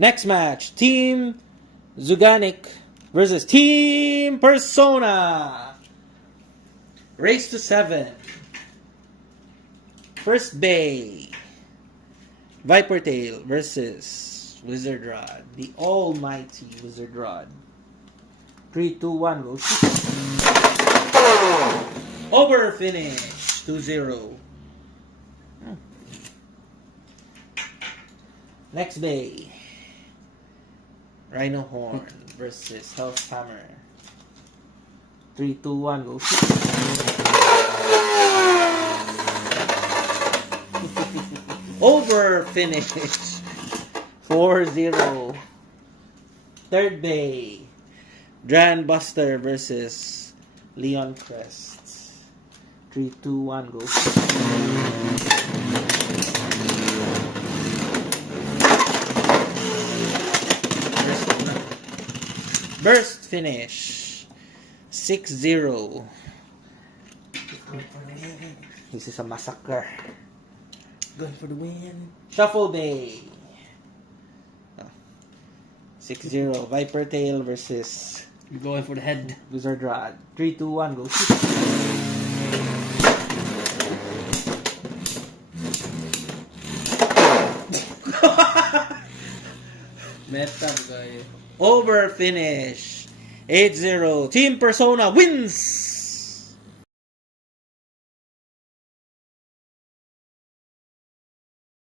Next match, Team Zuganic versus Team Persona. Race to 7. First Bay. Viper Tail versus Wizard Rod. The almighty Wizard Rod. 3, 2, 1, go shoot. Over finish. 2-0. Next Bay. Rhino Horn versus Hellhammer. 3, 2, 1, go shoot. Over finish. 4-0. Third Bay. Dran Buster versus Leon Crest. 3, 2, 1, go. Burst finish. 6-0. This is a massacre. Going for the win. Shuffle Bay. 6-0. Viper Tail versus You're going for the head. Wizard Rod. 3, 2, 1, go. Meta guy. Over finish. 8-0. Team Persona wins!